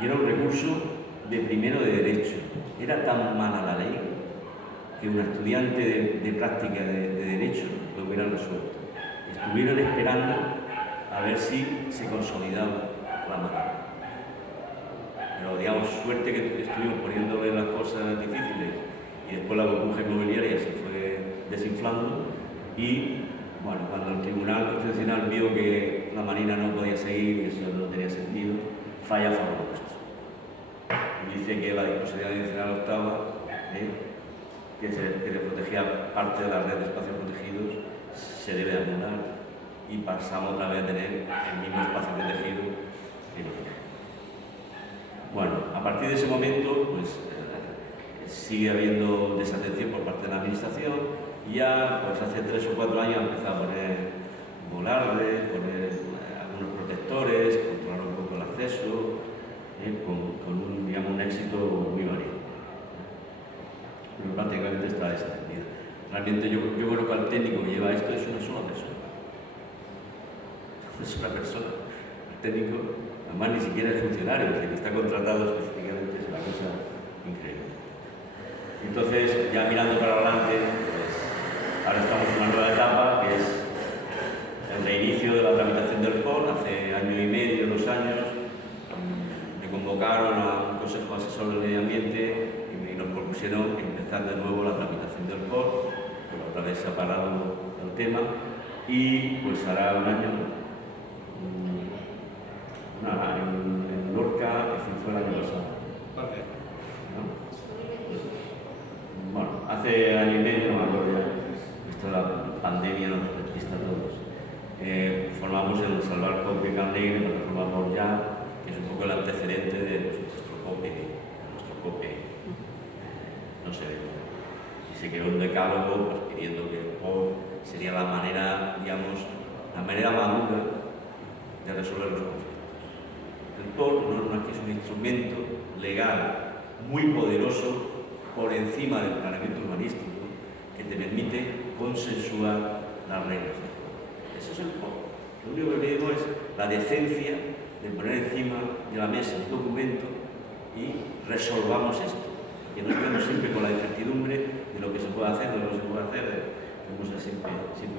Y era un recurso de primero de Derecho. Era tan mala la ley que un estudiante de práctica de Derecho lo hubiera resuelto. Estuvieron esperando a ver si se consolidaba la matanza. Pero digamos, suerte que estuvimos poniéndole las cosas difíciles y después la burbuja inmobiliaria se fue desinflando. Y bueno, cuando el Tribunal Constitucional vio que la Marina no podía seguir y eso no tenía sentido, falla a favor nuestro. Dice que la disposición adicional octava, que protegía parte de la red de espacios protegidos, se debe anular y pasamos otra vez a tener el mismo espacio protegido en otro. Bueno, a partir de ese momento, pues sigue habiendo desatención por parte de la Administración. Ya pues hace 3 o 4 años ha empezado a poner volardes, poner algunos protectores, controlar un poco el acceso, con un éxito muy variado. Pero prácticamente está desatendido. Realmente yo creo que el técnico que lleva esto es una sola persona. Es una persona. El técnico, además ni siquiera es funcionario, es que está contratado específicamente, es una cosa increíble. Entonces, ya mirando para adelante, ahora estamos en una nueva etapa, que es el reinicio de la tramitación del POR. Hace año y medio, 2 años, me convocaron a un consejo asesor del medio ambiente y nos propusieron empezar de nuevo la tramitación del POR, pero otra vez se ha parado el tema y pues hará un año, en Lorca, que fue el año pasado. ¿No? Bueno, hace año y medio, no me acuerdo ya. La pandemia nos despista a todos. Formamos el Salvar Cope Canlegre, la plataforma Ya, que es un poco el antecedente de nuestro Cope. No sé, y se creó un decálogo pues, pidiendo que el POR sería la manera, digamos, la manera madura de resolver los conflictos. El POR no es que es un instrumento legal muy poderoso por encima del planeamiento urbanístico que te permite consensuar las reglas del juego. Eso es el POR. Lo único que pedimos es la decencia de poner encima de la mesa un documento y resolvamos esto. Que no estemos siempre con la incertidumbre de lo que se puede hacer, de lo que no se puede hacer, tenemos siempre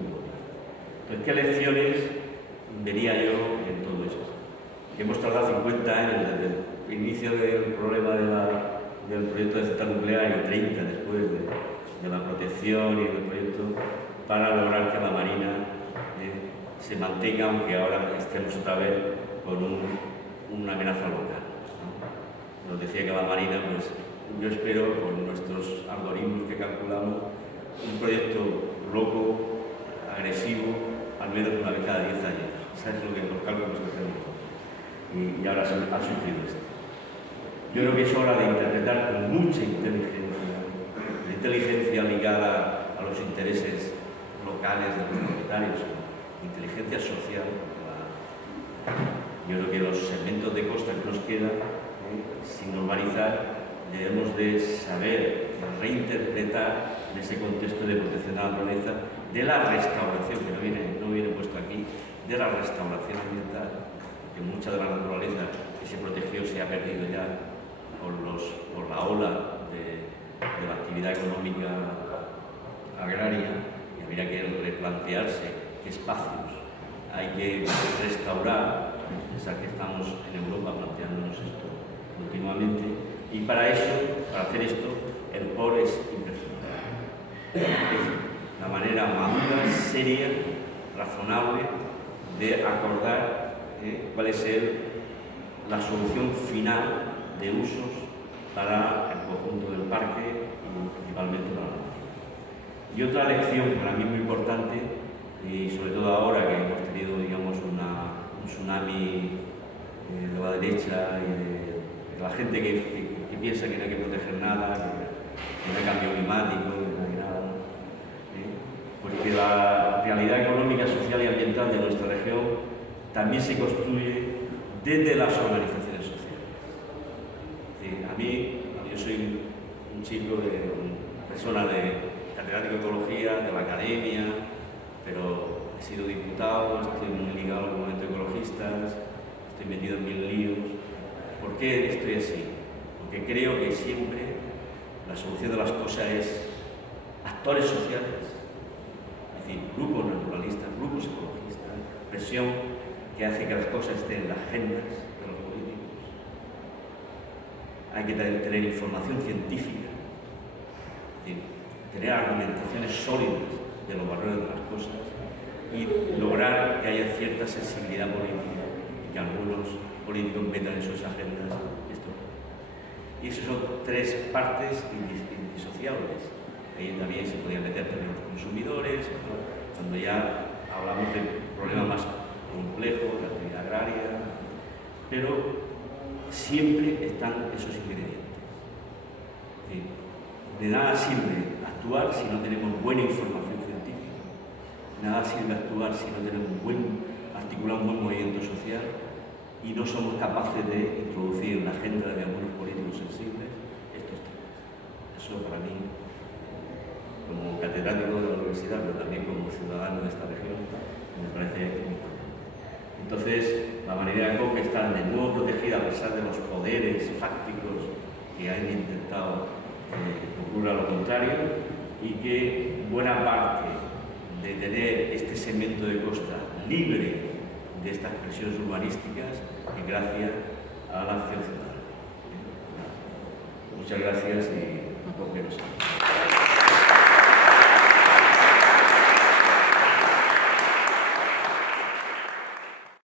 importante. Entonces, ¿qué lecciones vería yo en todo esto? Que hemos tardado 50 años desde el inicio del problema del proyecto de central nuclear y 30 después de la protección y del proyecto para lograr que la Marina se mantenga, aunque ahora estemos otra vez con una amenaza local, ¿no? Nos decía que la Marina, pues yo espero, con nuestros algoritmos que calculamos, un proyecto loco, agresivo, al menos una vez cada 10 años. ¿Sabes lo que los cálculos que hacemos? Y ahora ha surgido esto. Yo creo que es hora de interpretar con mucha inteligencia, la inteligencia ligada a los intereses locales de los propietarios, inteligencia social. Yo creo que los segmentos de costa que nos quedan, sin urbanizar, debemos de saber reinterpretar en ese contexto de protección de la naturaleza, de la restauración, que no viene puesto aquí, de la restauración ambiental, que mucha de la naturaleza que se protegió se ha perdido ya por la ola de la actividad económica agraria, y habría que replantearse qué espacios hay que restaurar. Pensar que estamos en Europa planteándonos esto continuamente, y para hacer esto, el POR es imprescindible. Es la manera madura, seria, razonable de acordar cuál es la solución final de usos para el conjunto del parque y principalmente para la natura. Y otra lección para mí muy importante, y sobre todo ahora que hemos tenido, digamos, un tsunami de la derecha y de la gente que piensa que no hay que proteger nada, que no hay cambio climático, que no hay nada, porque la realidad económica, social y ambiental de nuestra región también se construye desde las organizaciones sociales. A mí, yo soy un chico, una persona catedrático de ecología, de la academia, pero he sido diputado, estoy muy ligado al movimiento ecologistas, estoy metido en 1000 líos. ¿Por qué estoy así? Porque creo que siempre la solución de las cosas es actores sociales, es decir, grupos naturalistas, grupos ecologistas, presión que hace que las cosas estén en las agendas de los políticos. Hay que tener información científica, es decir, tener argumentaciones sólidas de los valores de las cosas y lograr que haya cierta sensibilidad política y que algunos políticos metan en sus agendas esto. Y esas son tres partes indisociables. Ahí también se podía meter también los consumidores, cuando ya hablamos de problemas más complejos, de actividad agraria, pero siempre están esos ingredientes. De nada sirve actuar si no tenemos buena información científica, nada sirve actuar si no tenemos articular un buen movimiento social y no somos capaces de introducir en la agenda de algunos políticos sensibles estos temas. Eso para mí, como catedrático de la universidad, pero también como ciudadano de esta región, me parece muy importante. Entonces, la marinera de coque está de nuevo protegida a pesar de los poderes fácticos que han intentado que ocurra lo contrario, y que buena parte de tener este segmento de costa libre de estas presiones urbanísticas es gracias a la acción ciudadana. Muchas gracias y con que nos